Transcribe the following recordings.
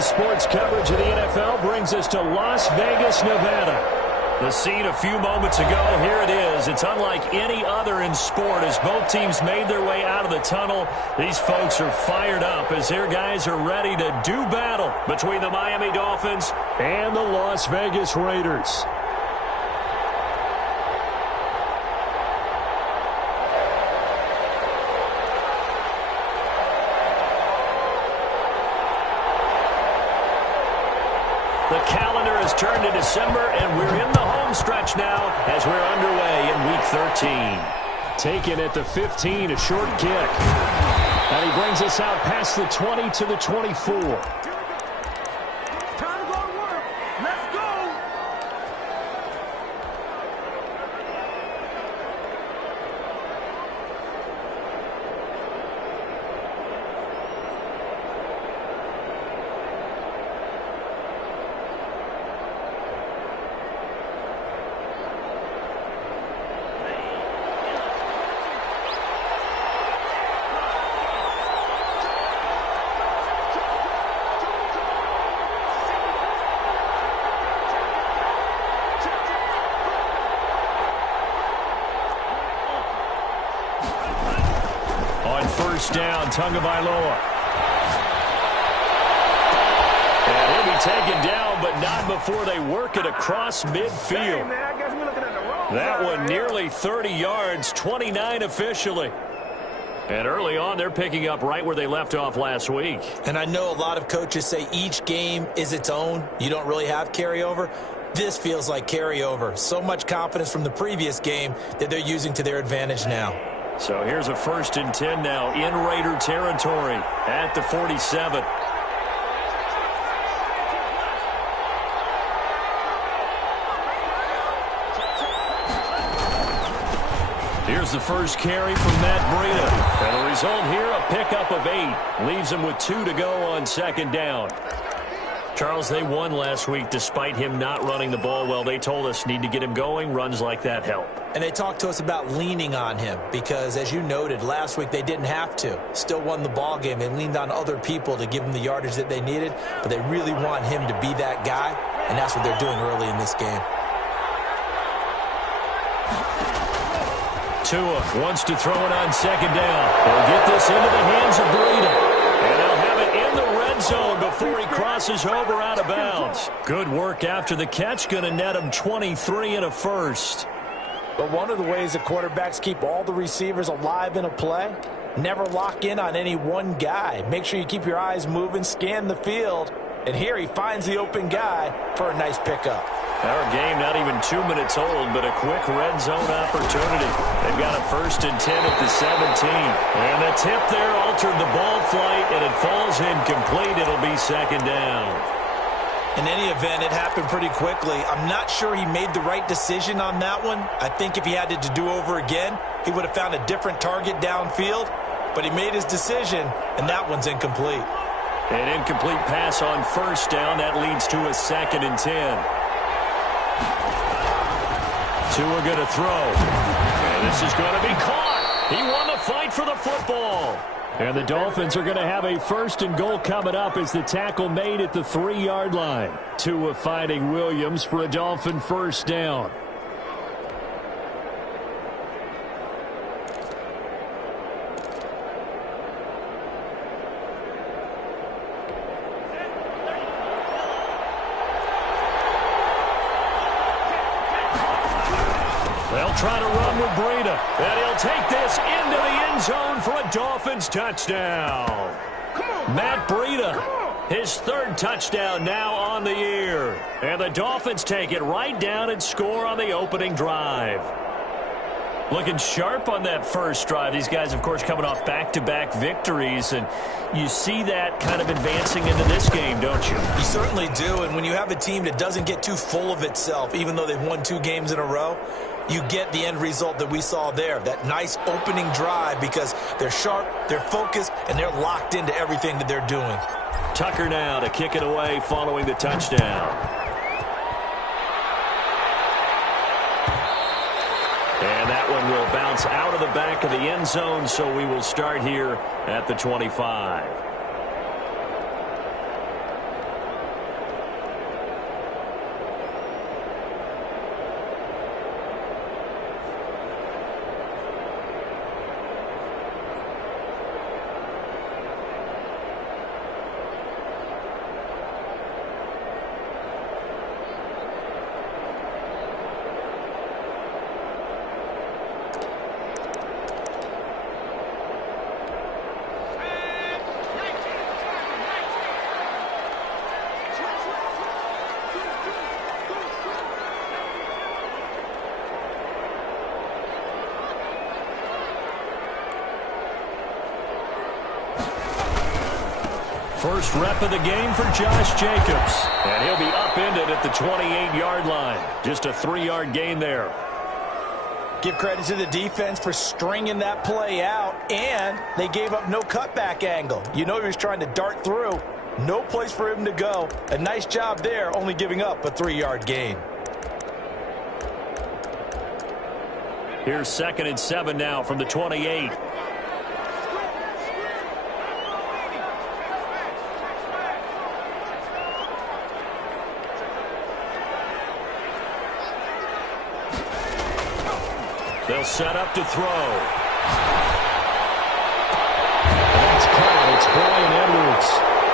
Today's sports coverage of the NFL brings us to Las Vegas, Nevada. The scene a few moments ago, here it is. It's unlike any other in sport as both teams made their way out of the tunnel. These folks are fired up as their guys are ready to do battle between the Miami Dolphins and the Las Vegas Raiders. The calendar has turned to December, and we're in the home stretch now as we're underway in Week 13. Taken at the 15, a short kick. And he brings us out past the 20 to the 24. First down, Tagovailoa. And he'll be taken down, but not before they work it across midfield. That one nearly 30 yards, 29 officially. And early on, they're picking up right where they left off last week. And I know a lot of coaches say each game is its own. You don't really have carryover. This feels like carryover. So much confidence from the previous game that they're using to their advantage now. So here's a 1st and 10 now in Raider territory at the 47. Here's the first carry from Matt Breida. And the result here, a pickup of 8. Leaves him with 2 to go on 2nd down. Charles, they won last week despite him not running the ball well. They told us need to get him going. Runs like that help. And they talked to us about leaning on him because, as you noted, last week they didn't have to. Still won the ball game. They leaned on other people to give them the yardage that they needed, but they really want him to be that guy, and that's what they're doing early in this game. Tua wants to throw it on 2nd down. They'll get this into the hands of Breida. And they'll have it in the red zone before he crosses over out of bounds. Good work after the catch. Going to net him 23 and a first. But one of the ways that quarterbacks keep all the receivers alive in a play, never lock in on any one guy. Make sure you keep your eyes moving, scan the field. And here he finds the open guy for a nice pickup. Our game not even 2 minutes old, but a quick red zone opportunity. They've got a 1st and 10 at the 17. And the tip there altered the ball flight, and it falls incomplete. It'll be 2nd down. In any event, it happened pretty quickly. I'm not sure he made the right decision on that one. I think if he had it to do over again, he would have found a different target downfield. But he made his decision, and that one's incomplete. An incomplete pass on 1st down. That leads to a 2nd and 10. Tua going to throw. And this is going to be caught. He won the fight for the football. And the Dolphins are going to have a 1st and goal coming up as the tackle made at the 3-yard line. Tua fighting Williams for a Dolphin 1st down. They'll try to run with Breida, and he'll take this into the end zone for a Dolphins touchdown. Matt Breida, his 3rd touchdown now on the year. And the Dolphins take it right down and score on the opening drive. Looking sharp on that first drive. These guys, of course, coming off back-to-back victories, and you see that kind of advancing into this game, don't you? You certainly do, and when you have a team that doesn't get too full of itself, even though they've won 2 games in a row, you get the end result that we saw there, that nice opening drive, because they're sharp, they're focused, and they're locked into everything that they're doing. Tucker now to kick it away following the touchdown. And that one will bounce out of the back of the end zone, so we will start here at the 25. First rep of the game for Josh Jacobs. And he'll be upended at the 28-yard line. Just a 3-yard gain there. Give credit to the defense for stringing that play out, and they gave up no cutback angle. You know he was trying to dart through. No place for him to go. A nice job there, only giving up a 3-yard gain. Here's 2nd and 7 now from the 28. They'll set up to throw. That's caught. It's Brian Edwards.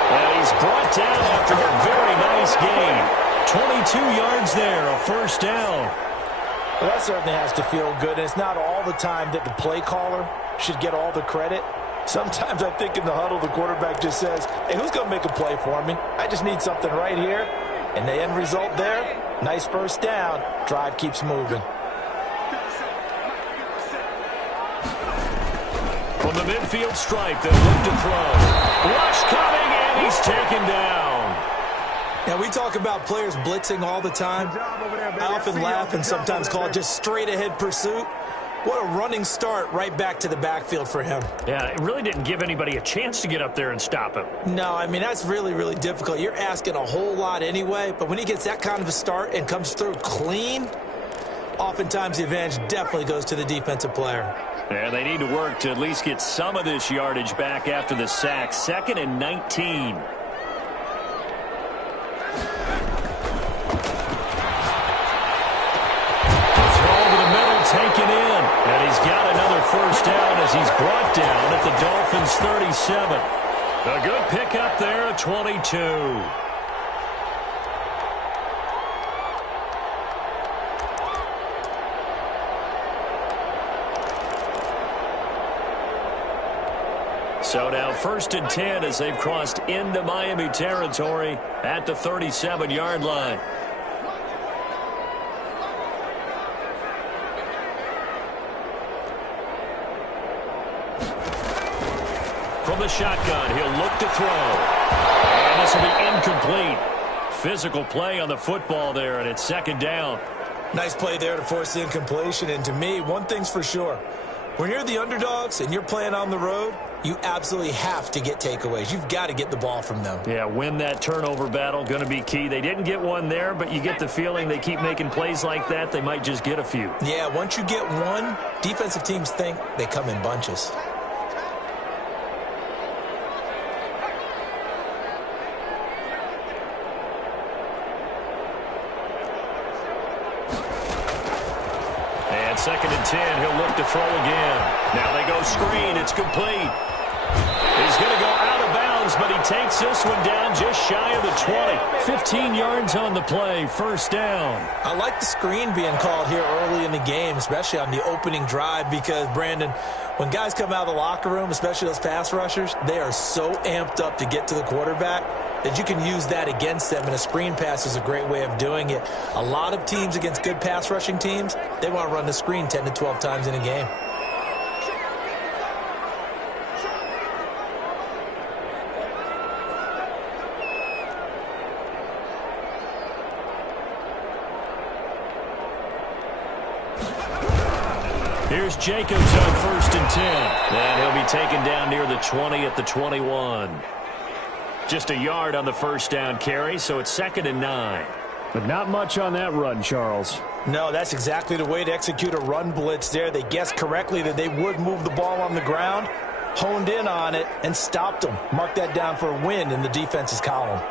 And he's brought down after a very nice gain. 22 yards there, a first down. Well, that certainly has to feel good. And it's not all the time that the play caller should get all the credit. Sometimes I think in the huddle, the quarterback just says, hey, who's going to make a play for me? I just need something right here. And the end result there, nice first down. Drive keeps moving. From the midfield stripe, they'll look to throw. Rush coming, and he's taken down. Now, we talk about players blitzing all the time. I often laugh and sometimes call it just straight-ahead pursuit. What a running start right back to the backfield for him. Yeah, it really didn't give anybody a chance to get up there and stop him. No, I mean, that's really, really difficult. You're asking a whole lot anyway, but when he gets that kind of a start and comes through clean, oftentimes the advantage definitely goes to the defensive player. And they need to work to at least get some of this yardage back after the sack. 2nd and 19. Taken in, and he's got another first down as he's brought down at the Dolphins' 37. A good pickup there at 22. So now 1st and 10 as they've crossed into Miami territory at the 37-yard line. From the shotgun, he'll look to throw. And this will be incomplete. Physical play on the football there, and it's 2nd down. Nice play there to force the incompletion. And to me, one thing's for sure. When you're the underdogs and you're playing on the road, you absolutely have to get takeaways. You've got to get the ball from them. Yeah, win that turnover battle, going to be key. They didn't get one there, but you get the feeling they keep making plays like that, they might just get a few. Yeah, once you get one, defensive teams think they come in bunches. And 2nd and 10, he'll look to throw again. Now they go screen, it's complete. He's going to go out of bounds, but he takes this one down just shy of the 20. 15 yards on the play, first down. I like the screen being called here early in the game, especially on the opening drive, because, Brandon, when guys come out of the locker room, especially those pass rushers, they are so amped up to get to the quarterback that you can use that against them, and a screen pass is a great way of doing it. A lot of teams against good pass rushing teams, they want to run the screen 10 to 12 times in a game. Here's Jacobs on 1st and 10. And he'll be taken down near the 20 at the 21. Just a yard on the first down carry, so it's 2nd and 9. But not much on that run, Charles. No, that's exactly the way to execute a run blitz there. They guessed correctly that they would move the ball on the ground, honed in on it, and stopped them. Mark that down for a win in the defense's column.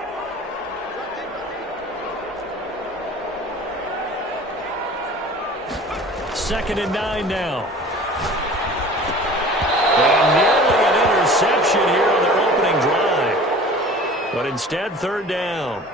Second and 9 now. And nearly an interception here on their opening drive. But instead, 3rd down.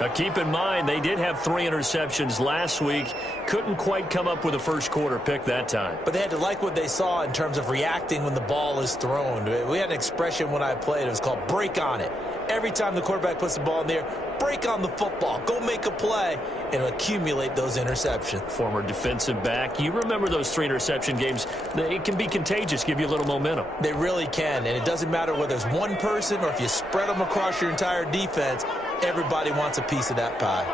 Now keep in mind, they did have 3 interceptions last week. Couldn't quite come up with a first quarter pick that time. But they had to like what they saw in terms of reacting when the ball is thrown. We had an expression when I played. It was called break on it. Every time the quarterback puts the ball in the air, break on the football, go make a play, and accumulate those interceptions. Former defensive back. You remember those 3 interception games. It can be contagious, give you a little momentum. They really can, and it doesn't matter whether it's one person or if you spread them across your entire defense, everybody wants a piece of that pie.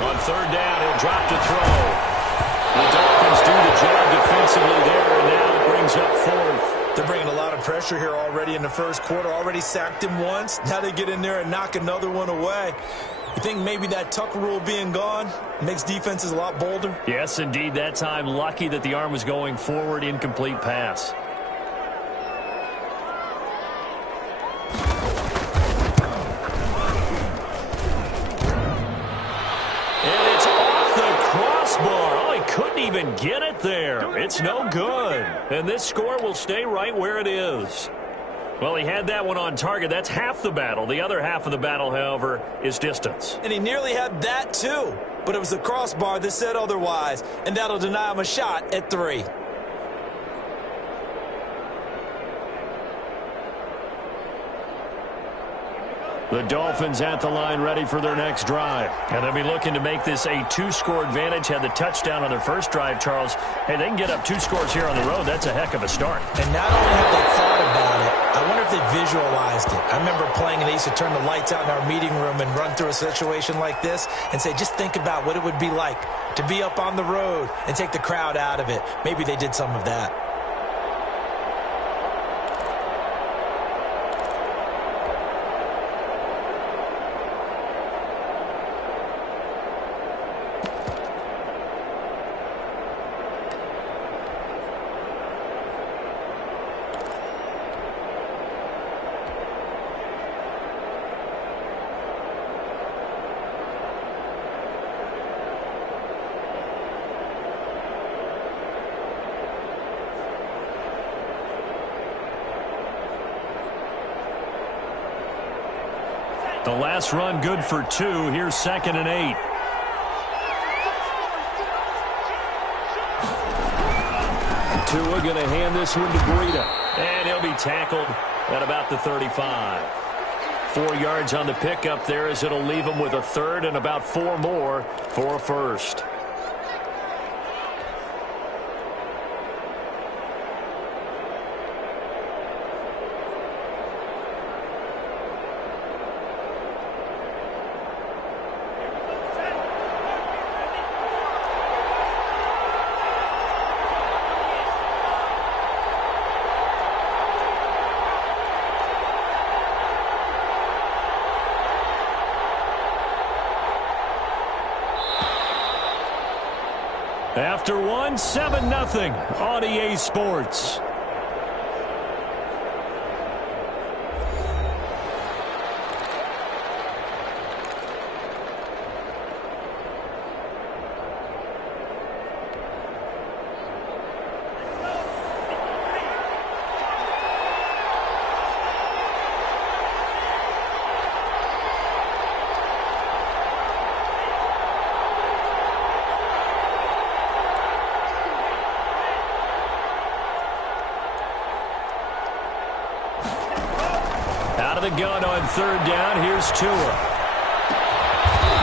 On 3rd down, he'll drop to throw. The Dolphins do the job defensively there, and now it brings up 4th. They're bringing a lot of pressure here already in the first quarter. Already sacked him once. Now they get in there and knock another one away. You think maybe that Tucker rule being gone makes defenses a lot bolder? Yes, indeed. That time, lucky that the arm was going forward. Incomplete pass. And it's off the crossbar. Oh, he couldn't even get it there. It's no good. And this score will stay right where it is. Well, he had that one on target. That's half the battle. The other half of the battle, however, is distance. And he nearly had that, too. But it was the crossbar that said otherwise. And that'll deny him a shot at 3. The Dolphins at the line ready for their next drive. And they'll be looking to make this a 2-score advantage. Had the touchdown on their first drive, Charles. Hey, they can get up 2 scores here on the road. That's a heck of a start. And not only have they thought about it, I wonder if they visualized it. I remember playing and they used to turn the lights out in our meeting room and run through a situation like this and say, just think about what it would be like to be up on the road and take the crowd out of it. Maybe they did some of that. The last run good for 2. Here's 2nd and 8. Tua going to hand this one to Breida. And he'll be tackled at about the 35. 4 yards on the pickup there as it'll leave him with a 3rd and about 4 more for a 1st. After 1, 7-0 on EA Sports. Out of the gun on 3rd down. Here's Tua.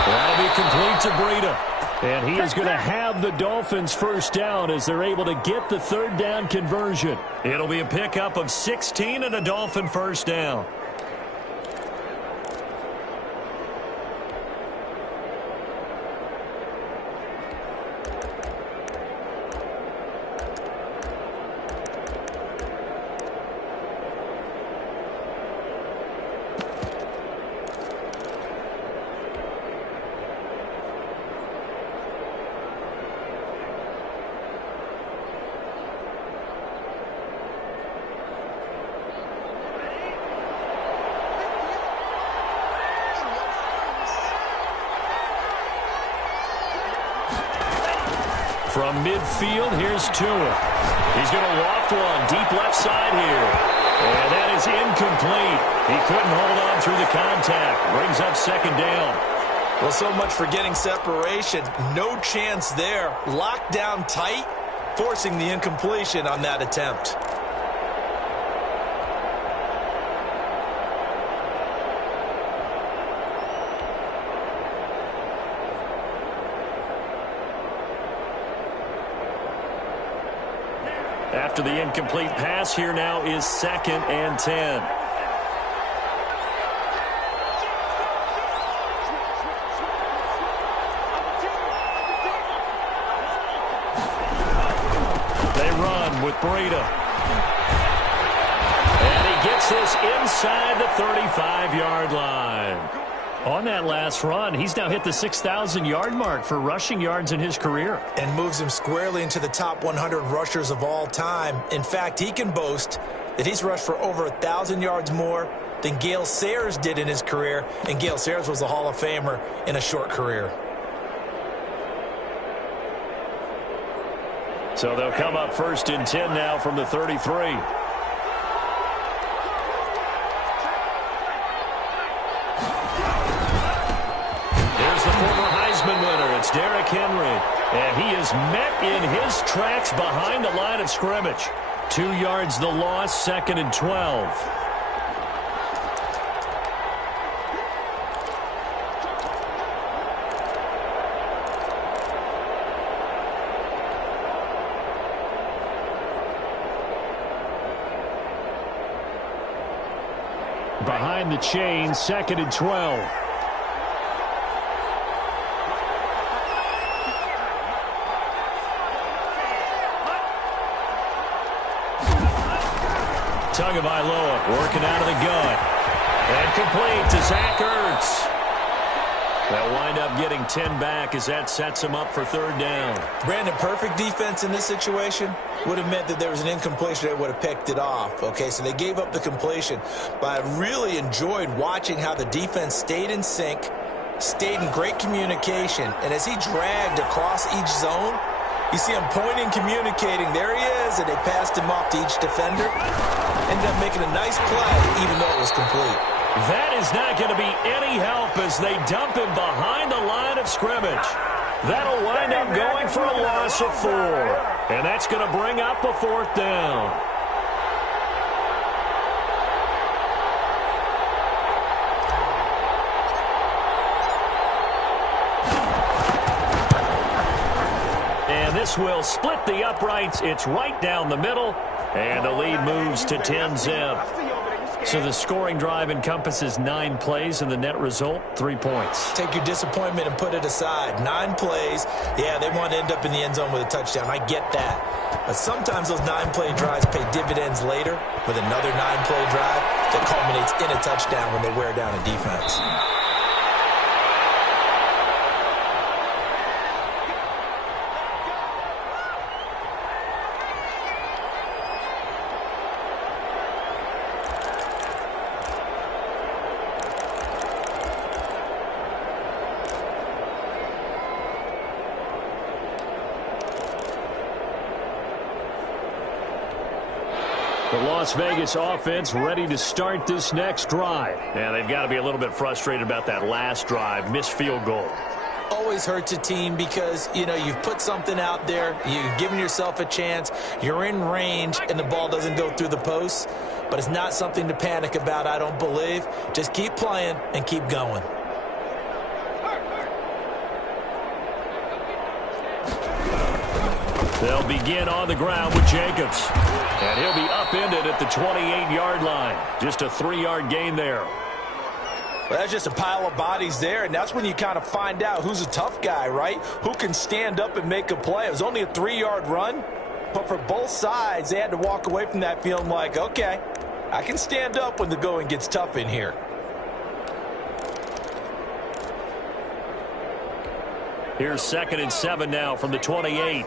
That'll be complete to Breida. And he is going to have the Dolphins' 1st down as they're able to get the 3rd down conversion. It'll be a pickup of 16 and a Dolphin 1st down. From midfield, here's Tua. He's going to loft one deep left side here. And that is incomplete. He couldn't hold on through the contact. Brings up 2nd down. Well, so much for getting separation. No chance there. Locked down tight, forcing the incompletion on that attempt. after the incomplete pass. Here now is 2nd and 10. They run with Breida. And he gets this inside the 35-yard line. On that last run, he's now hit the 6,000-yard mark for rushing yards in his career. And moves him squarely into the top 100 rushers of all time. In fact, he can boast that he's rushed for over 1,000 yards more than Gale Sayers did in his career. And Gale Sayers was a Hall of Famer in a short career. So they'll come up 1st and 10 now from the 33. It's Derrick Henry, and he is met in his tracks behind the line of scrimmage. 2 yards the loss, 2nd and 12. Behind the chain, 2nd and 12. Tagovailoa working out of the gun. And complete to Zach Ertz. They'll wind up getting 10 back as that sets him up for 3rd down. Brandon, perfect defense in this situation would have meant that there was an incompletion that would have picked it off. Okay, so they gave up the completion. But I really enjoyed watching how the defense stayed in sync, stayed in great communication. And as he dragged across each zone, you see him pointing, communicating. There he is, and they passed him off to each defender. Ended up making a nice play, even though it was complete. That is not going to be any help as they dump him behind the line of scrimmage. That'll wind up going for a loss of 4. And that's going to bring up a 4th down. And this will split the uprights. It's right down the middle. And the lead moves to 10-zip. So the scoring drive encompasses 9 plays, and the net result, 3 points. Take your disappointment and put it aside. 9 plays. Yeah, they want to end up in the end zone with a touchdown. I get that. But sometimes those 9-play drives pay dividends later with another 9-play drive that culminates in a touchdown when they wear down a defense. The Las Vegas offense ready to start this next drive. And they've got to be a little bit frustrated about that last drive, missed field goal. Always hurts a team because, you know, you've put something out there, you've given yourself a chance, you're in range, and the ball doesn't go through the posts. But it's not something to panic about, I don't believe. Just keep playing and keep going. They'll begin on the ground with Jacobs. And he'll be upended at the 28-yard line. Just a 3-yard gain there. Well, that's just a pile of bodies there, and that's when you kind of find out who's a tough guy, right? Who can stand up and make a play. It was only a 3-yard run, but for both sides, they had to walk away from that feeling like, okay, I can stand up when the going gets tough in here. Here's 2nd and 7 now from the 28.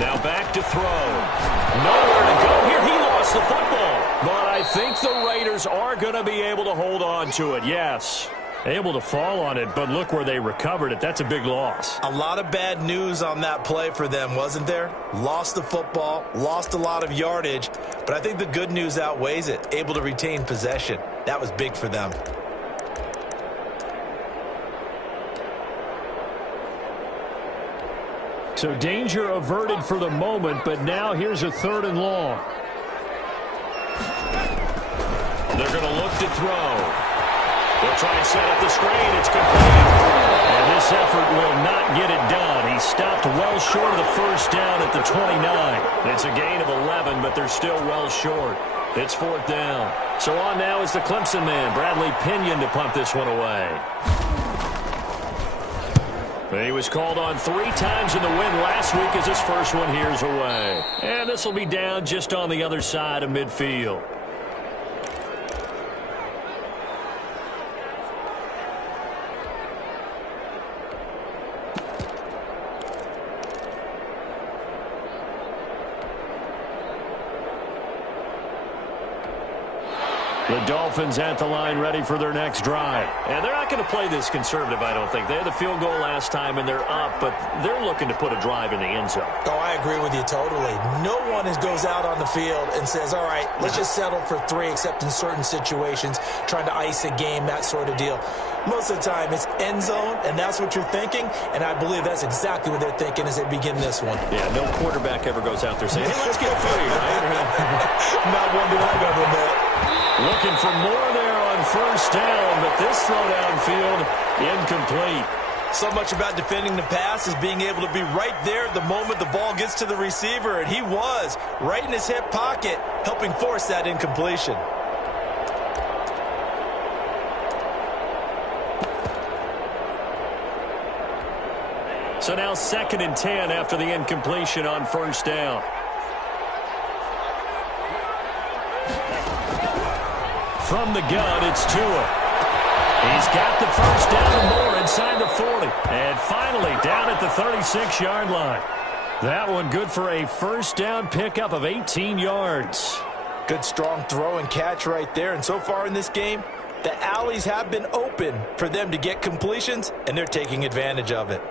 Now back to throw. Nowhere to go here. He lost the football. But I think the Raiders are going to be able to hold on to it, yes. Able to fall on it, but look where they recovered it. That's a big loss. A lot of bad news on that play for them, wasn't there? Lost the football, lost a lot of yardage, but I think the good news outweighs it. Able to retain possession. That was big for them. So danger averted for the moment, but now here's a 3rd and long. They're going to look to throw. They'll try and set up the screen. It's complete. And this effort will not get it done. He stopped well short of the first down at the 29. It's a gain of 11, but they're still well short. It's 4th down. So on now is the Clemson man, Bradley Pinion, to punt this one away. He was called on 3 times in the win last week as his first one here's away. And this will be down just on the other side of midfield. The Dolphins at the line ready for their next drive. And they're not going to play this conservative, I don't think. They had the field goal last time, and they're up, but they're looking to put a drive in the end zone. Oh, I agree with you totally. No one goes out on the field and says, all right, let's just settle for 3, except in certain situations, trying to ice a game, that sort of deal. Most of the time, it's end zone, and that's what you're thinking, and I believe that's exactly what they're thinking as they begin this one. Yeah, no quarterback ever goes out there saying, hey, let's get 3, right? Not one that I've ever met. Looking for more there on first down, but this throw downfield incomplete. So much about defending the pass is being able to be right there the moment the ball gets to the receiver, and he was right in his hip pocket, helping force that incompletion. So now 2nd and 10 after the incompletion on first down. From the gun, it's Tua. He's got the first down and more inside the 40. And finally down at the 36-yard line. That one good for a first down pickup of 18 yards. Good strong throw and catch right there. And so far in this game, the alleys have been open for them to get completions, and they're taking advantage of it.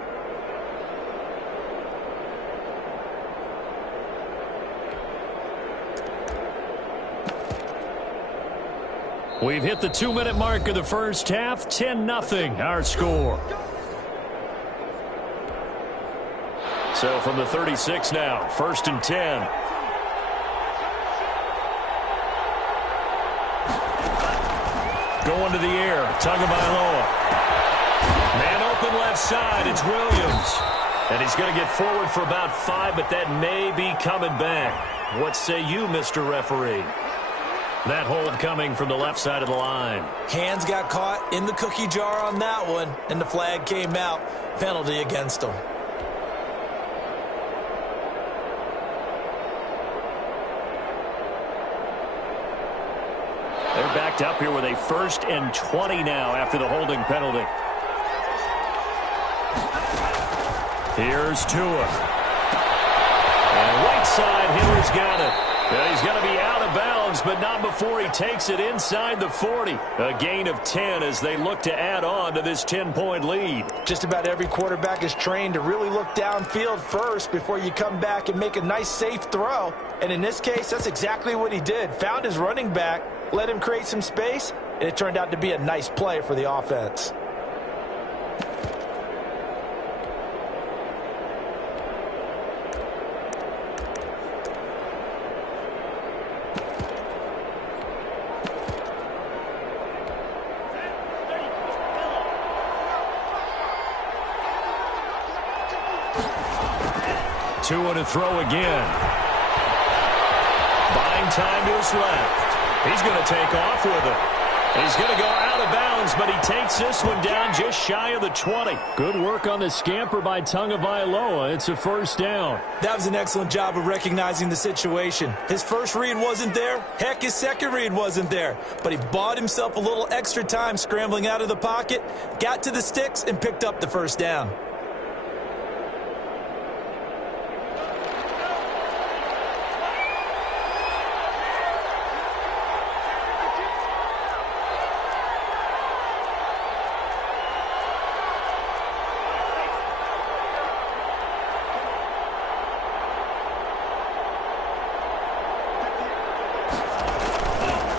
We've hit the 2-minute mark of the first half. 10-0 our score. So from the 36 now, 1st and 10. Going to the air, Tagovailoa. Man open left side, it's Williams. And he's going to get forward for about 5, but that may be coming back. What say you, Mr. Referee? That hold coming from the left side of the line. Hands got caught in the cookie jar on that one, and the flag came out. Penalty against them. They're backed up here with a 1st and 20 now after the holding penalty. Here's Tua. And right side, Hiller's got it. He's going to be out of bounds, but not before he takes it inside the 40. A gain of 10 as they look to add on to this 10-point lead. Just about every quarterback is trained to really look downfield first before you come back and make a nice, safe throw. And in this case, that's exactly what he did. Found his running back, let him create some space, and it turned out to be a nice play for the offense. Tua to throw again. Buying time to his left. He's going to take off with it. He's going to go out of bounds, but he takes this one down just shy of the 20. Good work on the scamper by Tagovailoa. It's a first down. That was an excellent job of recognizing the situation. His first read wasn't there. Heck, his second read wasn't there. But he bought himself a little extra time scrambling out of the pocket, got to the sticks, and picked up the first down.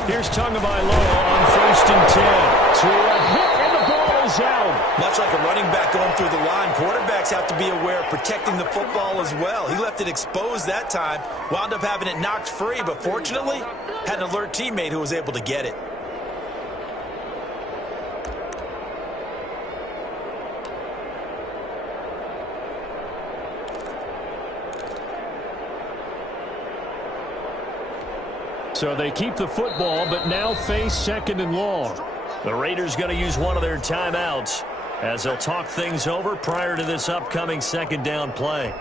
Here's Tagovailoa on 1st and 10. Tua hit, and the ball is out. Much like a running back going through the line, quarterbacks have to be aware of protecting the football as well. He left it exposed that time, wound up having it knocked free, but fortunately, had an alert teammate who was able to get it. So they keep the football, but now face 2nd and long. The Raiders going to use one of their timeouts as they'll talk things over prior to this upcoming 2nd down play.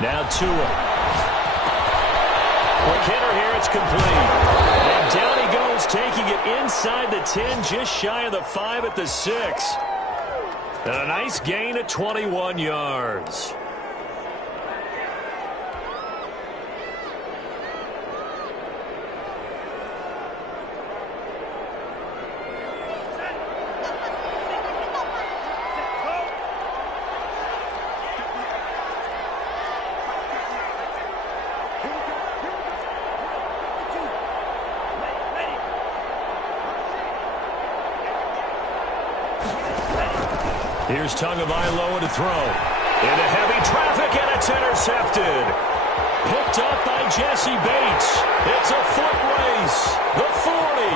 Now Tua. Quick hitter here, it's complete. And down he goes, taking it inside the 10, just shy of the 5 at the 6. And a nice gain of 21 yards. Here's Tagovailoa to throw. Into heavy traffic, and it's intercepted. Picked up by Jesse Bates. It's a foot race. The 40.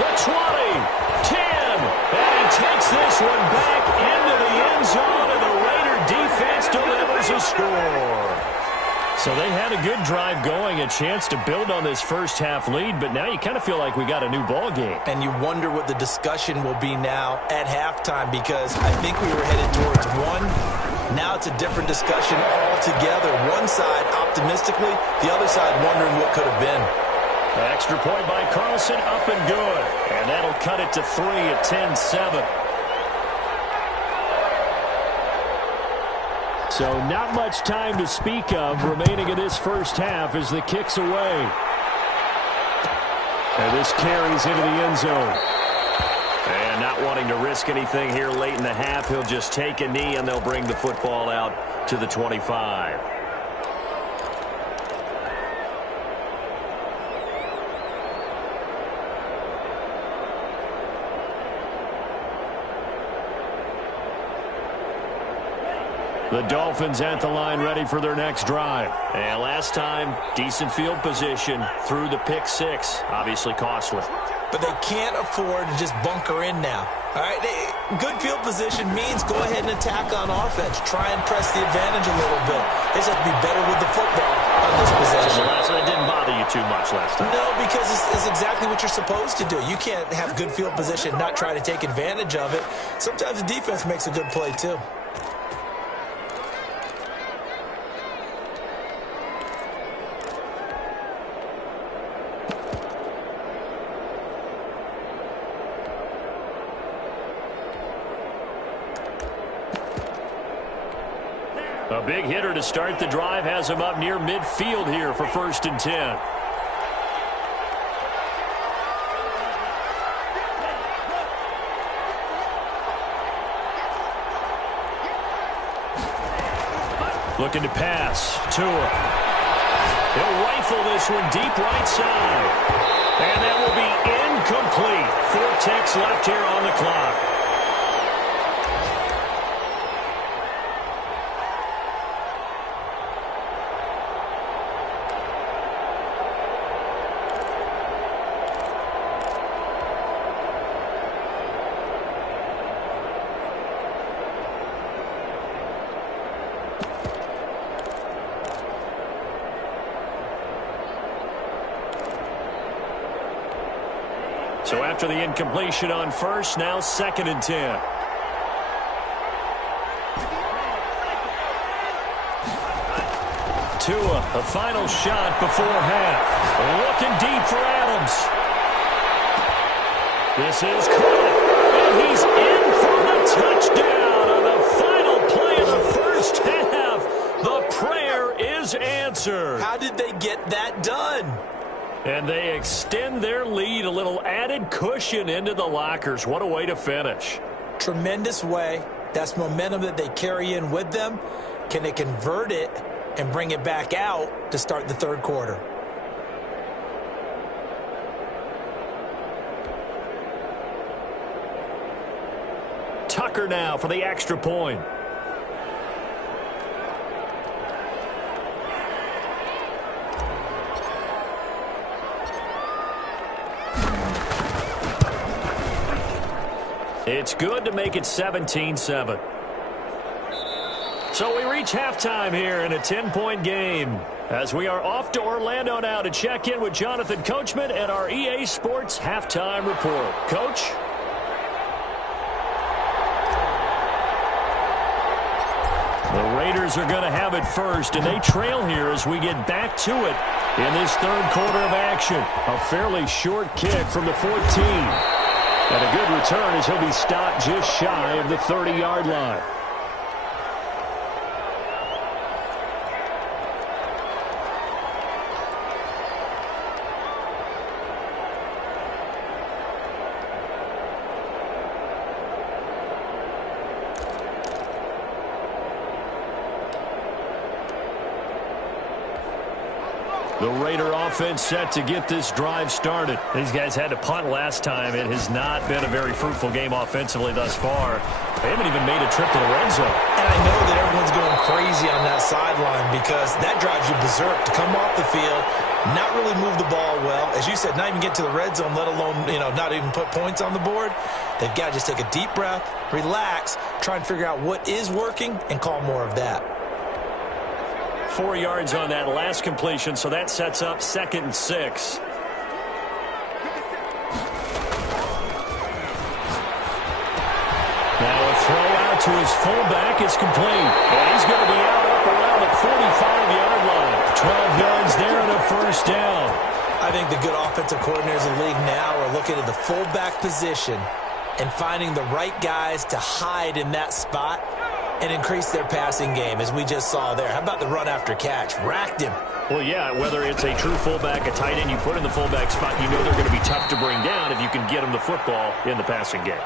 The 20. 10. And he takes this one back into the end zone, and the Raider defense delivers a score. So they had a good drive going, a chance to build on this first half lead, but now you kind of feel like we got a new ball game. And you wonder what the discussion will be now at halftime, because I think we were headed towards one. Now it's a different discussion altogether. One side optimistically, the other side wondering what could have been. An extra point by Carlson, up and good. And that'll cut it to 3 at 10-7. So not much time to speak of remaining in this first half as the kick's away. And this carries into the end zone. And not wanting to risk anything here late in the half, he'll just take a knee and they'll bring the football out to the 25. The Dolphins at the line, ready for their next drive. And last time, decent field position through the pick 6. Obviously costly. But they can't afford to just bunker in now. All right, good field position means go ahead and attack on offense. Try and press the advantage a little bit. They just have to be better with the football on this possession. So it didn't bother you too much last time. No, because it's exactly what you're supposed to do. You can't have good field position, not try to take advantage of it. Sometimes the defense makes a good play too. A big hitter to start the drive has him up near midfield here for 1st and 10. Looking to pass. Tua. He'll rifle this one deep right side. And that will be incomplete. 4 ticks left here on the clock. So after the incompletion on first, now 2nd and 10. Tua, a final shot before half. Looking deep for Adams. This is caught, and he's in for the touchdown on the final play of the first half. The prayer is answered. How did they get that done? And they extend their lead, a little added cushion into the lockers. What a way to finish. Tremendous way. That's momentum that they carry in with them. Can they convert it and bring it back out to start the third quarter? Tucker now for the extra point. It's good to make it 17-7. So we reach halftime here in a 10-point game, as we are off to Orlando now to check in with Jonathan Coachman at our EA Sports Halftime Report. Coach? The Raiders are going to have it first, and they trail here as we get back to it in this third quarter of action. A fairly short kick from the 14. And a good return as he'll be stopped just shy of the 30-yard line. The Raider offense set to get this drive started. These guys had to punt last time. It has not been a very fruitful game offensively thus far. They haven't even made a trip to the red zone. And I know that everyone's going crazy on that sideline because that drives you berserk to come off the field, not really move the ball well. As you said, not even get to the red zone, let alone, not even put points on the board. They've got to just take a deep breath, relax, try and figure out what is working and call more of that. 4 yards on that last completion, so that sets up 2nd and 6. Now a throw out to his fullback is complete. And he's going to be out up around the 45-yard line. 12 yards there and a first down. I think the good offensive coordinators in the league now are looking at the fullback position and finding the right guys to hide in that spot and increase their passing game, as we just saw there. How about the run after catch? Racked him. Well, yeah, whether it's a true fullback, a tight end you put in the fullback spot, you know they're going to be tough to bring down if you can get them the football in the passing game.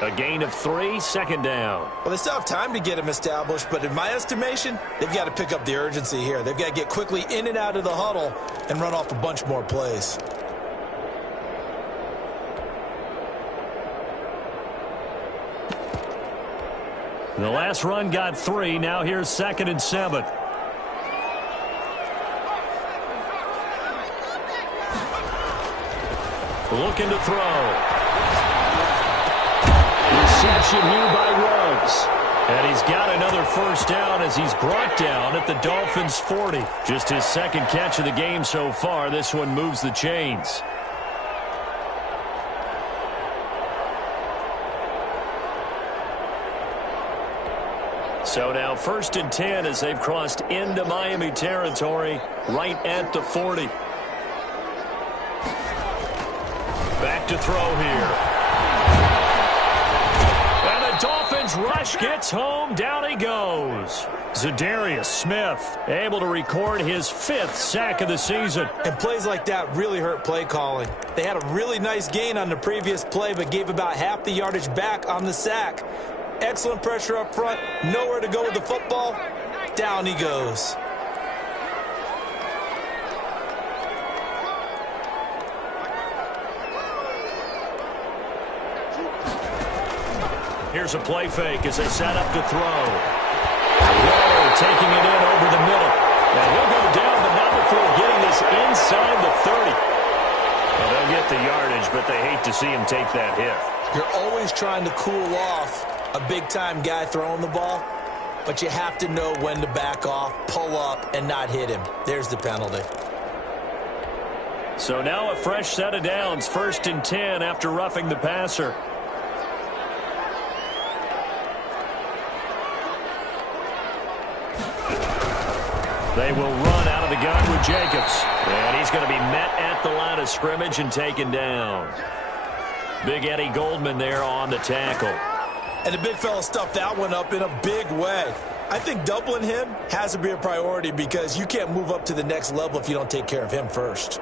A gain of 3, 2nd down. Well, they still have time to get him established, but in my estimation, they've got to pick up the urgency here. They've got to get quickly in and out of the huddle and run off a bunch more plays. The last run got 3. Now here's 2nd and 7. Looking to throw. Reception here by Ruggs. And he's got another first down as he's brought down at the Dolphins' 40. Just his 2nd catch of the game so far. This one moves the chains. So now 1st and 10 as they've crossed into Miami territory right at the 40. Back to throw here. And the Dolphins rush gets home. Down he goes. Zadarius Smith able to record his 5th sack of the season. And plays like that really hurt play calling. They had a really nice gain on the previous play, but gave about half the yardage back on the sack. Excellent pressure up front. Nowhere to go with the football. Down he goes. Here's a play fake as they set up to throw. Whoa, taking it in over the middle. And he'll go down, but not before getting this inside the 30. Well, they'll get the yardage, but they hate to see him take that hit. You're always trying to cool off a big-time guy throwing the ball, but you have to know when to back off, pull up, and not hit him. There's the penalty. So now a fresh set of downs, 1st and 10 after roughing the passer. They will run out of the gun with Jacobs. And he's going to be met at the line of scrimmage and taken down. Big Eddie Goldman there on the tackle. And the big fella stuffed that one up in a big way. I think doubling him has to be a priority because you can't move up to the next level if you don't take care of him first.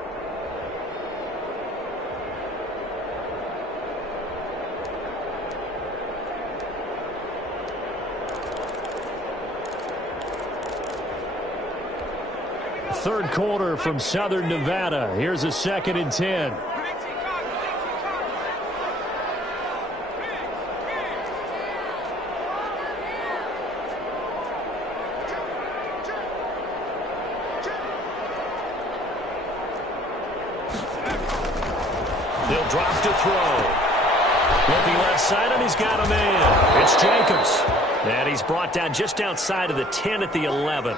Third quarter from Southern Nevada. Here's a 2nd and 10. They'll drop to throw. Looking left side, and he's got a man. It's Jacobs. And he's brought down just outside of the 10 at the 11.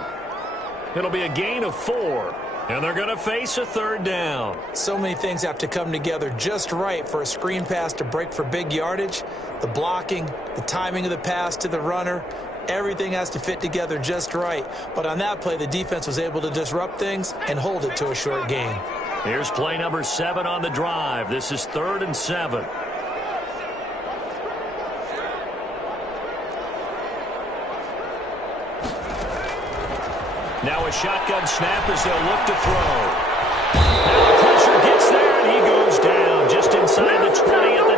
It'll be a gain of 4. And they're going to face a third down. So many things have to come together just right for a screen pass to break for big yardage. The blocking, the timing of the pass to the runner, everything has to fit together just right. But on that play, the defense was able to disrupt things and hold it to a short gain. Here's play number 7 on the drive. This is 3rd and 7. Now a shotgun snap as they'll look to throw. Now the pressure gets there, and he goes down just inside the 20 at the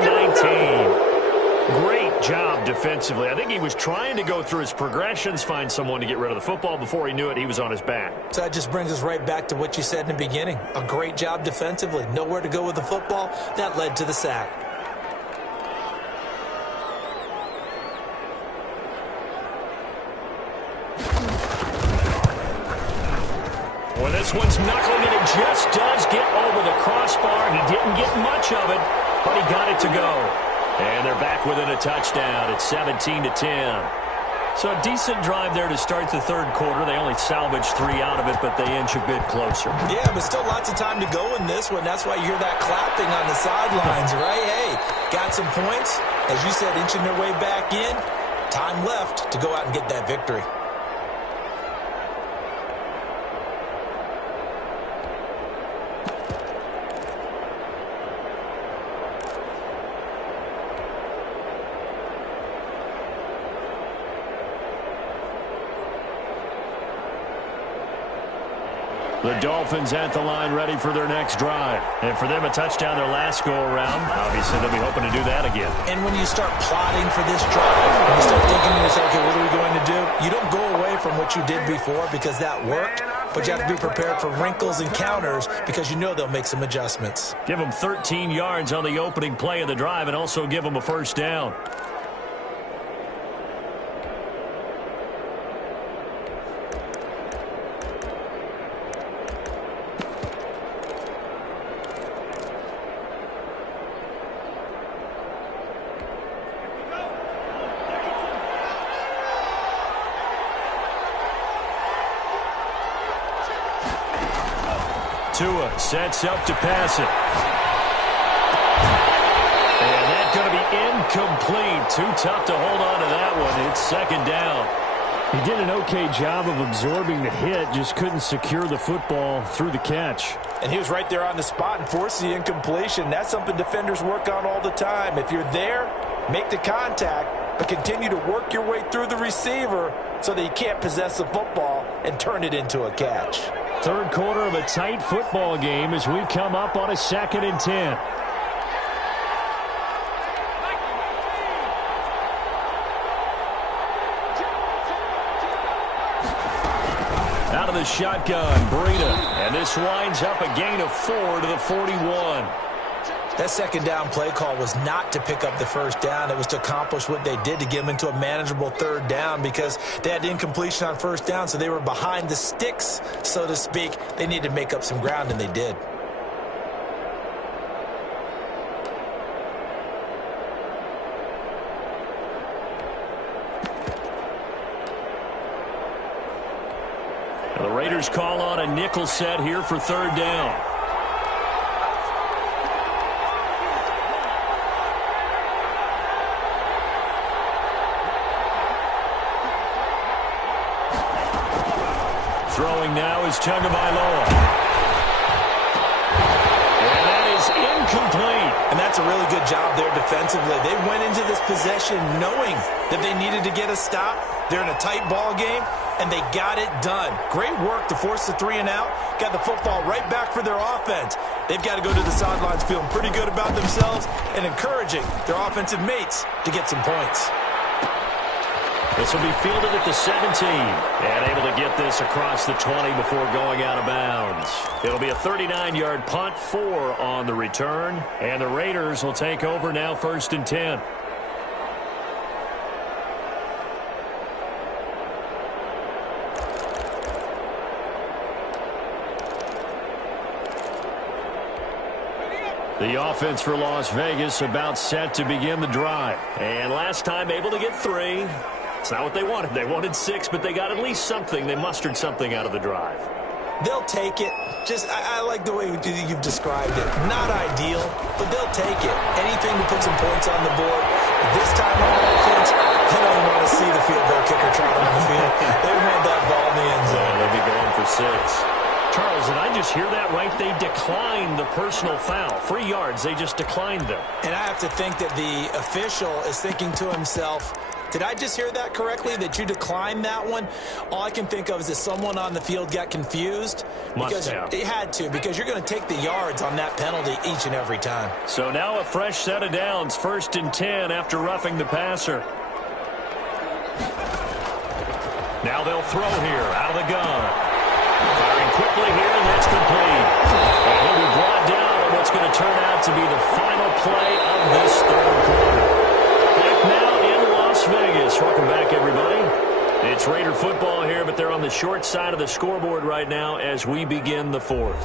19. Great job defensively. I think he was trying to go through his progressions, find someone to get rid of the football. Before he knew it, he was on his back. So that just brings us right back to what you said in the beginning. A great job defensively. Nowhere to go with the football. That led to the sack. Well, this one's knuckling, and it just does get over the crossbar. He didn't get much of it, but he got it to go. And they're back within a touchdown. It's 17-10. So a decent drive there to start the third quarter. They only salvaged 3 out of it, but they inch a bit closer. Yeah, but still lots of time to go in this one. That's why you hear that clapping on the sidelines, right? Hey, got some points. As you said, inching their way back in. Time left to go out and get that victory. The Dolphins at the line ready for their next drive. And for them, a touchdown their last go-around. Obviously, they'll be hoping to do that again. And when you start plotting for this drive, when you start thinking to yourself, okay, what are we going to do? You don't go away from what you did before because that worked, but you have to be prepared for wrinkles and counters because you know they'll make some adjustments. Give them 13 yards on the opening play of the drive and also give them a first down. Tua sets up to pass it. And that's going to be incomplete. Too tough to hold on to that one. It's second down. He did an okay job of absorbing the hit, just couldn't secure the football through the catch. And he was right there on the spot and forced the incompletion. That's something defenders work on all the time. If you're there, make the contact, but continue to work your way through the receiver so that you can't possess the football and turn it into a catch. Third quarter of a tight football game as we come up on a 2nd and 10. Out of the shotgun, Breida. And this winds up a gain of 4 to the 41. That second down play call was not to pick up the first down. It was to accomplish what they did to get them into a manageable third down because they had incompletion on first down, so they were behind the sticks, so to speak. They needed to make up some ground, and they did. Now the Raiders call on a nickel set here for third down. Throwing now is Tagovailoa. And that is incomplete. And that's a really good job there defensively. They went into this possession knowing that they needed to get a stop. They're in a tight ball game, and they got it done. Great work to force the 3 and out. Got the football right back for their offense. They've got to go to the sidelines feeling pretty good about themselves and encouraging their offensive mates to get some points. This will be fielded at the 17. And able to get this across the 20 before going out of bounds. It'll be a 39-yard punt, 4 on the return. And the Raiders will take over now, 1st and 10. The offense for Las Vegas about set to begin the drive. And last time able to get 3. It's not what they wanted. They wanted 6, but they got at least something. They mustered something out of the drive. They'll take it. I like the way you've described it. Not ideal, but they'll take it. Anything to put some points on the board. This time on offense, I don't even want to see the field goal kicker trotting on the field. They want that ball in the end zone. They'll be going for 6. Charles, did I just hear that right? They declined the personal foul. 3 yards, they just declined them. And I have to think that the official is thinking to himself, did I just hear that correctly, that you declined that one? All I can think of is that someone on the field got confused. Must have. It had to, because you're going to take the yards on that penalty each and every time. So now a fresh set of downs, 1st and 10 after roughing the passer. Now they'll throw here out of the gun. Firing quickly here, and that's complete. And he'll be brought down on what's going to turn out to be the final play of this 3rd quarter. Back now in Las Vegas. Welcome back, everybody. It's Raider football here, but they're on the short side of the scoreboard right now as we begin the 4th.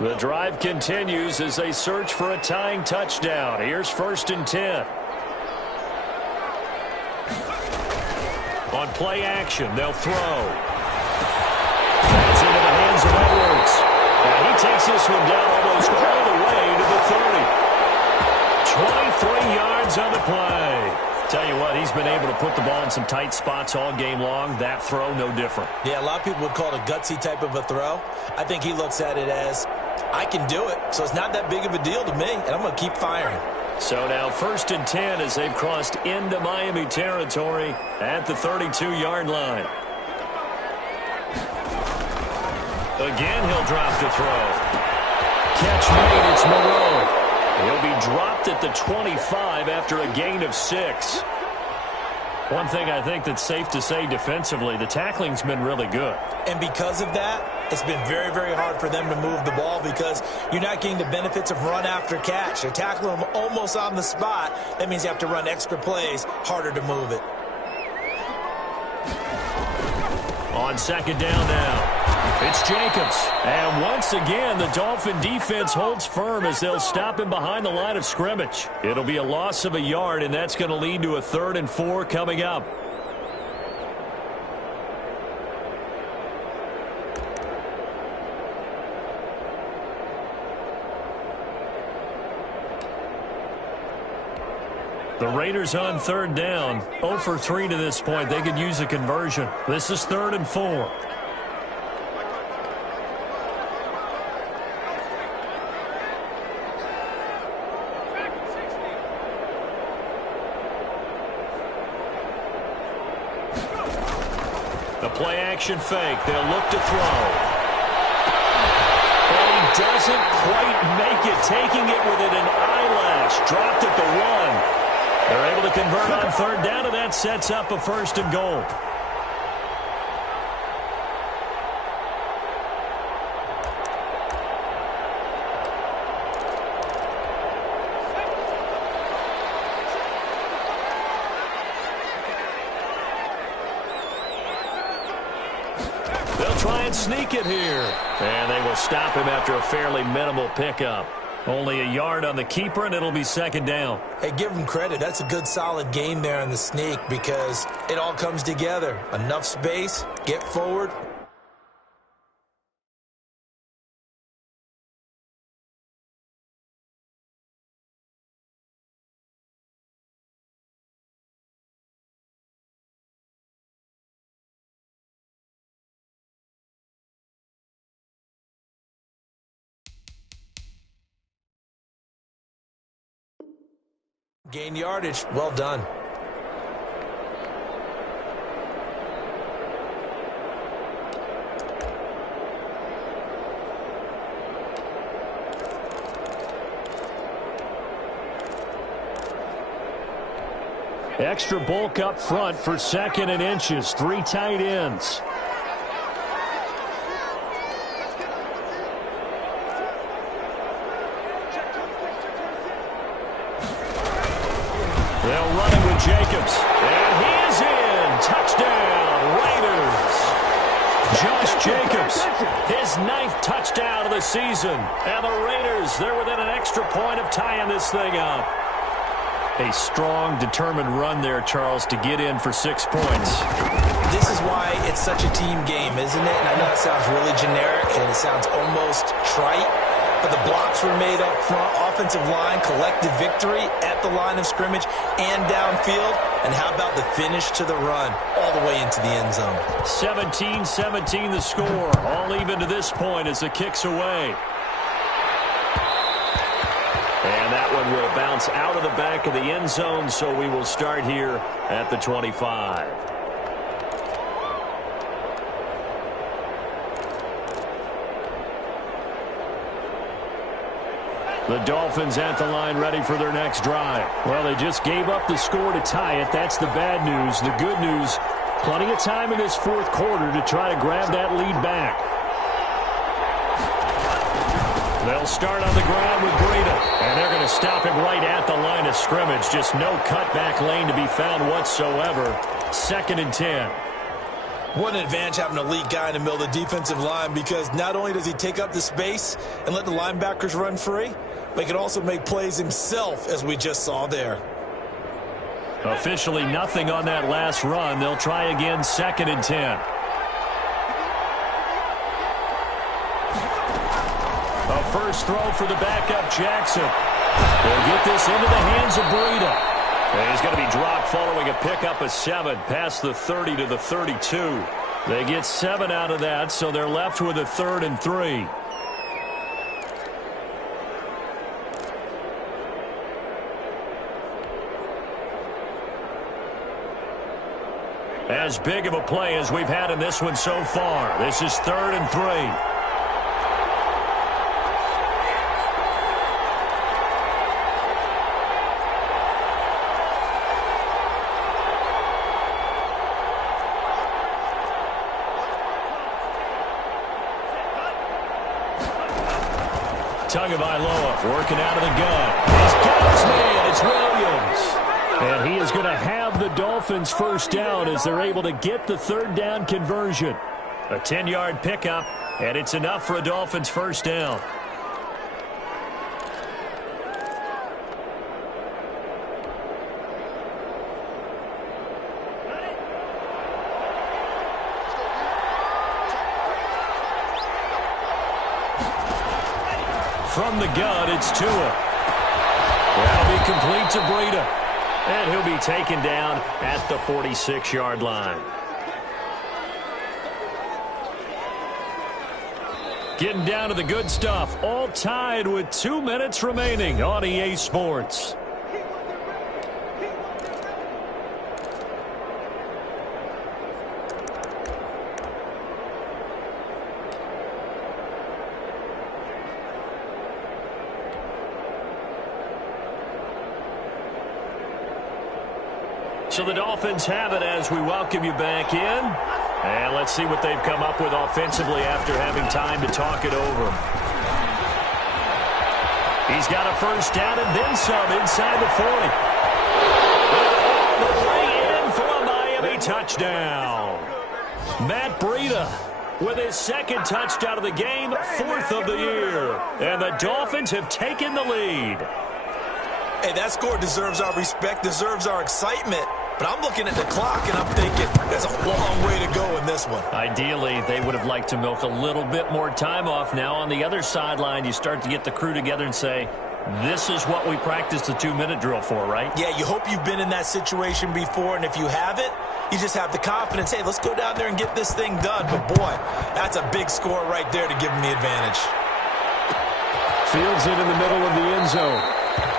The drive continues as they search for a tying touchdown. Here's 1st and 10. On play action, they'll throw. That's into the hands of Edwards. And he takes this one down almost all the way to the 30. 23 yards on the play. Tell you what, he's been able to put the ball in some tight spots all game long. That throw, no different. Yeah, a lot of people would call it a gutsy type of a throw. I think he looks at it as, I can do it, so it's not that big of a deal to me, and I'm going to keep firing. So now 1st and 10 as they've crossed into Miami territory at the 32-yard line. Again, he'll drop the throw. Catch made, it's Moreau. He'll be dropped at the 25 after a gain of 6. One thing I think that's safe to say defensively, the tackling's been really good. And because of that, it's been very, very hard for them to move the ball because you're not getting the benefits of run after catch. They're tackling them almost on the spot. That means you have to run extra plays, harder to move it. On 2nd down now. It's Jacobs. And once again, the Dolphin defense holds firm as they'll stop him behind the line of scrimmage. It'll be a loss of a yard, and that's going to lead to a 3rd and 4 coming up. The Raiders on 3rd down. 0 for 3 to this point. They could use a conversion. This is 3rd and 4. The play action fake. They'll look to throw. And he doesn't quite make it, taking it within an eyelash. Dropped at the 1. They're able to convert on 3rd down, and that sets up a 1st and goal. They'll try and sneak it here. And they will stop him after a fairly minimal pickup. Only a yard on the keeper, and it'll be 2nd down. Hey, give him credit. That's a good, solid game there in the sneak because it all comes together. Enough space, get forward, Gain yardage. Well done. Extra bulk up front for 2nd and inches. 3 tight ends. They'll run it with Jacobs. And he is in. Touchdown, Raiders. Josh Jacobs, his 9th touchdown of the season. And the Raiders, they're within an extra point of tying this thing up. A strong, determined run there, Charles, to get in for 6 points. This is why it's such a team game, isn't it? And I know it sounds really generic and it sounds almost trite, but the blocks were made up front, offensive line, collective victory at the line of scrimmage and downfield. And how about the finish to the run all the way into the end zone? 17-17 the score, all even to this point as the kick's away. And that one will bounce out of the back of the end zone, so we will start here at the 25. The Dolphins at the line ready for their next drive. Well, they just gave up the score to tie it. That's the bad news. The good news, plenty of time in this 4th quarter to try to grab that lead back. They'll start on the ground with Breida, and they're going to stop him right at the line of scrimmage. Just no cutback lane to be found whatsoever. 2nd and 10. What an advantage having an elite guy in the middle of the defensive line, because not only does he take up the space and let the linebackers run free, but he can also make plays himself, as we just saw there. Officially nothing on that last run. They'll try again, 2nd and 10. A first throw for the backup, Jackson. They'll get this into the hands of Breida. And he's going to be dropped following a pickup of 7 past the 30 to the 32. They get 7 out of that, so they're left with a 3rd and 3. As big of a play as we've had in this one so far. This is 3rd and 3. Tagovailoa working out of the gun. He's got his man. It's Williams. And he is going to have the Dolphins first down as they're able to get the 3rd down conversion. A 10-yard pickup, and it's enough for a Dolphins first down. From the gun, it's Tua. That'll be complete to Breida. And he'll be taken down at the 46-yard line. Getting down to the good stuff. All tied with 2 minutes remaining on EA Sports. So the Dolphins have it as we welcome you back in. And let's see what they've come up with offensively after having time to talk it over. He's got a first down and then some inside the 40. All the way in for a Miami touchdown. Matt Breida with his 2nd touchdown of the game, 4th of the year. And the Dolphins have taken the lead. Hey, that score deserves our respect, deserves our excitement. But I'm looking at the clock, and I'm thinking there's a long way to go in this one. Ideally, they would have liked to milk a little bit more time off. Now, on the other sideline, you start to get the crew together and say, this is what we practiced the 2-minute drill for, right? Yeah, you hope you've been in that situation before, and if you haven't, you just have the confidence, hey, let's go down there and get this thing done. But, boy, that's a big score right there to give them the advantage. Fields it in the middle of the end zone.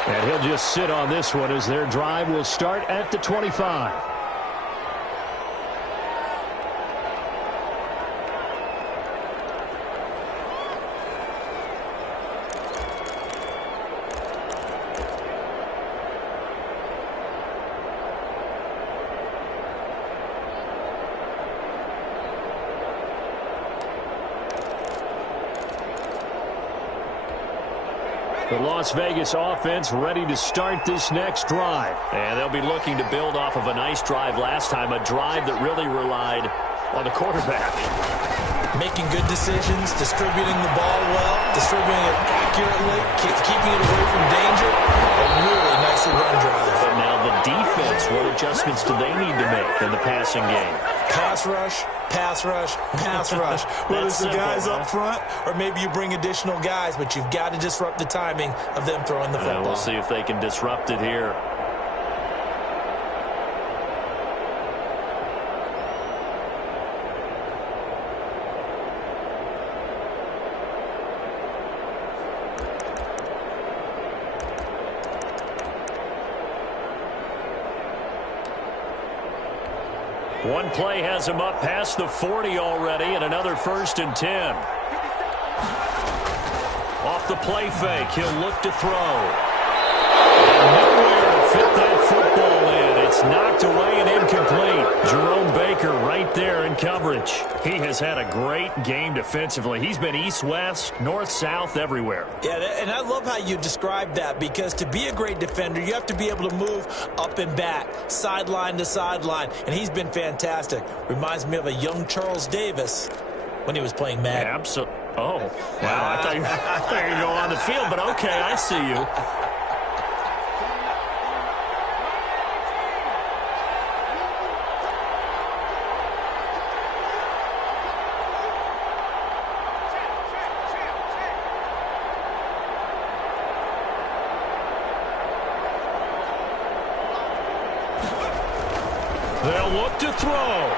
And he'll just sit on this one as their drive will start at the 25. The Las Vegas offense ready to start this next drive. And they'll be looking to build off of a nice drive last time, a drive that really relied on the quarterback. Making good decisions, distributing the ball well, distributing it accurately, keeping it away from danger. A really nicely run drive. But now the defense, what adjustments do they need to make in the passing game? Pass rush, pass rush, pass rush. Whether it's the guys up front or maybe you bring additional guys, but you've got to disrupt the timing of them throwing the football. We'll see if they can disrupt it here. One play has him up past the 40 already, and another 1st and 10. Off the play fake, he'll look to throw. And nowhere to fit that football in. It's knocked away and incomplete. Jerome Baker right there in coverage. He has had a great game defensively. He's been east-west, north-south, everywhere. Yeah, and I love how you described that, because to be a great defender, you have to be able to move up and back, sideline to sideline, and he's been fantastic. Reminds me of a young Charles Davis when he was playing Madden. Absolutely. Oh, wow. I thought you were going to go on the field, but okay, I see you. They'll look to throw.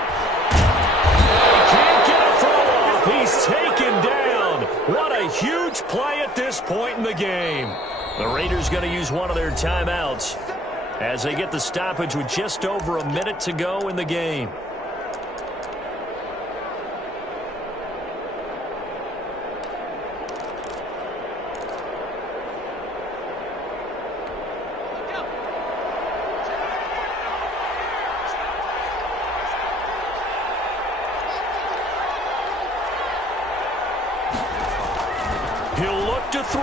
He can't get a throw off. He's taken down. What a huge play at this point in the game. The Raiders going to use one of their timeouts as they get the stoppage with just over a minute to go in the game. He'll look to throw.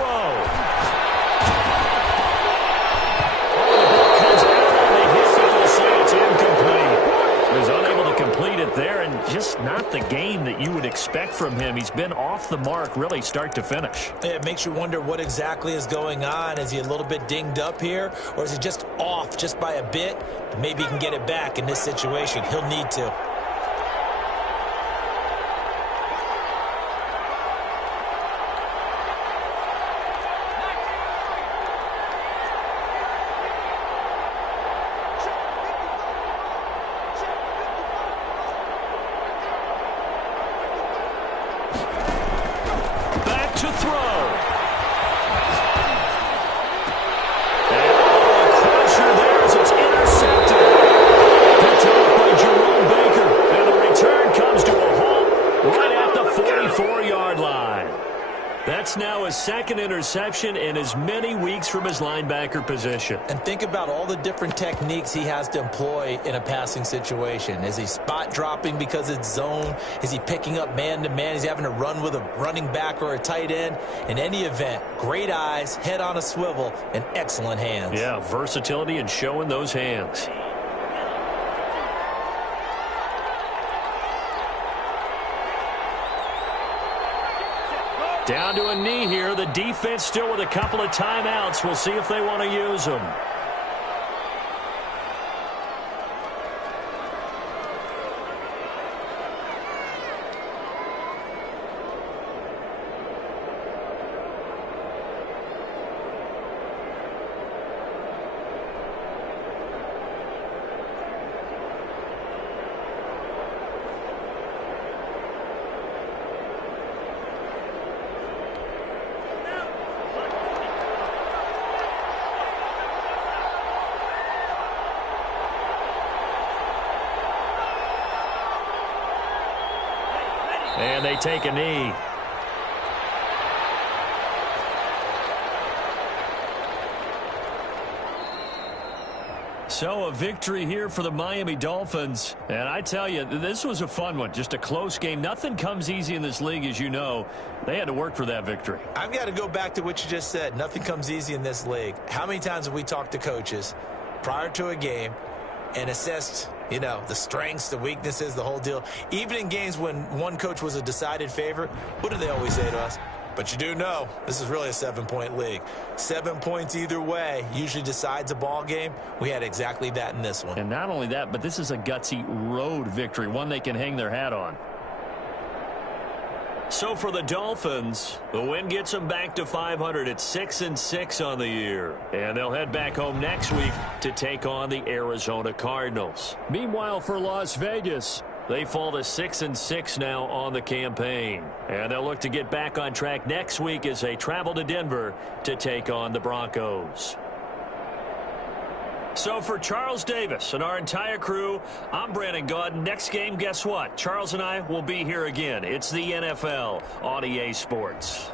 Comes out on the hit, but they'll say it's incomplete. He's unable to complete it there, and just not the game that you would expect from him. He's been off the mark, really, start to finish. Yeah, it makes you wonder what exactly is going on. Is he a little bit dinged up here, or is he just off just by a bit? Maybe he can get it back in this situation. He'll need to. Now his second interception in as many weeks from his linebacker position. And think about all the different techniques he has to employ in a passing situation. Is he spot dropping because it's zone? Is he picking up man-to-man? Is he having to run with a running back or a tight end? In any event, great eyes, head on a swivel, and excellent hands. Yeah, versatility and showing those hands. Down to a knee here. The defense still with a couple of timeouts. We'll see if they want to use them. And they take a knee. So a victory here for the Miami Dolphins. And I tell you, this was a fun one. Just a close game. Nothing comes easy in this league, as you know. They had to work for that victory. I've got to go back to what you just said. Nothing comes easy in this league. How many times have we talked to coaches prior to a game and assessed, you know, the strengths, the weaknesses, the whole deal? Even in games when one coach was a decided favorite, what do they always say to us? But you do know this is really a 7-point league. 7 points either way usually decides a ball game. We had exactly that in this one. And not only that, but this is a gutsy road victory, one they can hang their hat on. So for the Dolphins, the win gets them back to 500 at 6-6 on the year. And they'll head back home next week to take on the Arizona Cardinals. Meanwhile, for Las Vegas, they fall to 6-6 now on the campaign. And they'll look to get back on track next week as they travel to Denver to take on the Broncos. So for Charles Davis and our entire crew, I'm Brandon Gaudin. Next game, guess what? Charles and I will be here again. It's the NFL on EA Sports.